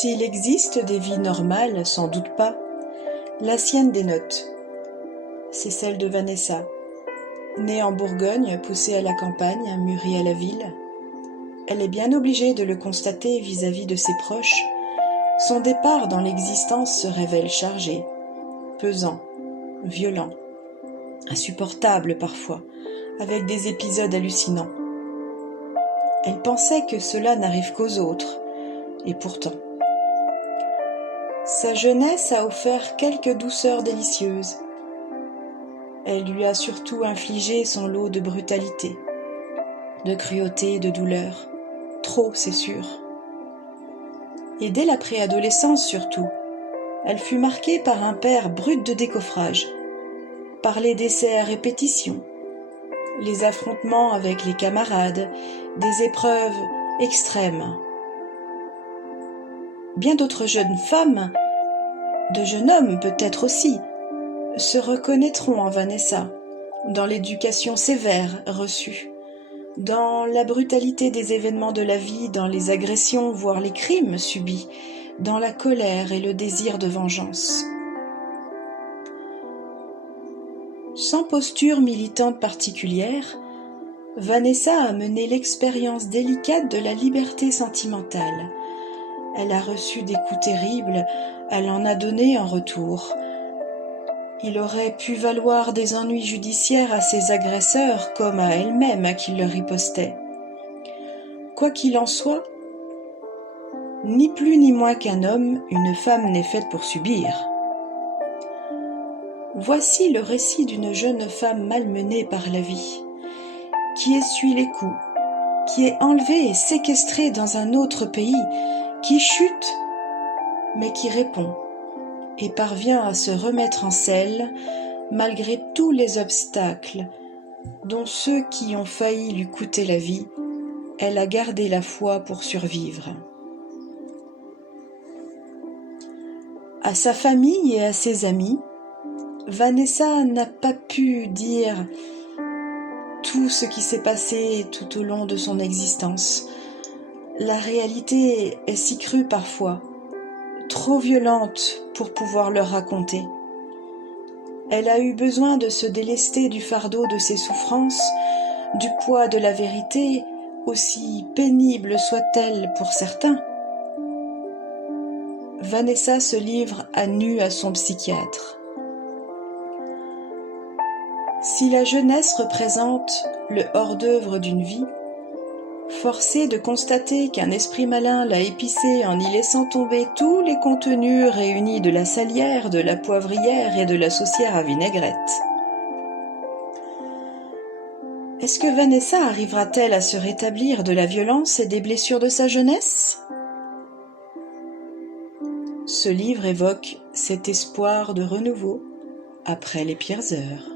S'il existe des vies normales, sans doute pas. La sienne dénote. C'est celle de Vanessa. Née en Bourgogne, poussée à la campagne, mûrie à la ville, elle est bien obligée de le constater vis-à-vis de ses proches. Son départ dans l'existence se révèle chargé, pesant, violent, insupportable parfois, avec des épisodes hallucinants. Elle pensait que cela n'arrive qu'aux autres, et pourtant. Sa jeunesse a offert quelques douceurs délicieuses. Elle lui a surtout infligé son lot de brutalité, de cruauté et de douleur. Trop, c'est sûr. Et dès la préadolescence surtout, elle fut marquée par un père brut de décoffrage, par les décès à répétition, les affrontements avec les camarades, des épreuves extrêmes. Bien d'autres jeunes femmes, de jeunes hommes peut-être aussi, se reconnaîtront en Vanessa, dans l'éducation sévère reçue, dans la brutalité des événements de la vie, dans les agressions, voire les crimes subis, dans la colère et le désir de vengeance. Sans posture militante particulière, Vanessa a mené l'expérience délicate de la liberté sentimentale. Elle a reçu des coups terribles, elle en a donné en retour. Il aurait pu valoir des ennuis judiciaires à ses agresseurs comme à elle-même qui leur ripostait. Quoi qu'il en soit, ni plus ni moins qu'un homme, une femme n'est faite pour subir. Voici le récit d'une jeune femme malmenée par la vie, qui essuie les coups, qui est enlevée et séquestrée dans un autre pays, qui chute, mais qui répond, et parvient à se remettre en selle malgré tous les obstacles, dont ceux qui ont failli lui coûter la vie. Elle a gardé la foi pour survivre. À sa famille et à ses amis, Vanessa n'a pas pu dire tout ce qui s'est passé tout au long de son existence. La réalité est si crue parfois, trop violente pour pouvoir leur raconter. Elle a eu besoin de se délester du fardeau de ses souffrances, du poids de la vérité, aussi pénible soit-elle pour certains. Vanessa se livre à nu à son psychiatre. Si la jeunesse représente le hors-d'œuvre d'une vie, forcée de constater qu'un esprit malin l'a épicée en y laissant tomber tous les contenus réunis de la salière, de la poivrière et de la saucière à vinaigrette. Est-ce que Vanessa arrivera-t-elle à se rétablir de la violence et des blessures de sa jeunesse ? Ce livre évoque cet espoir de renouveau après les pires heures.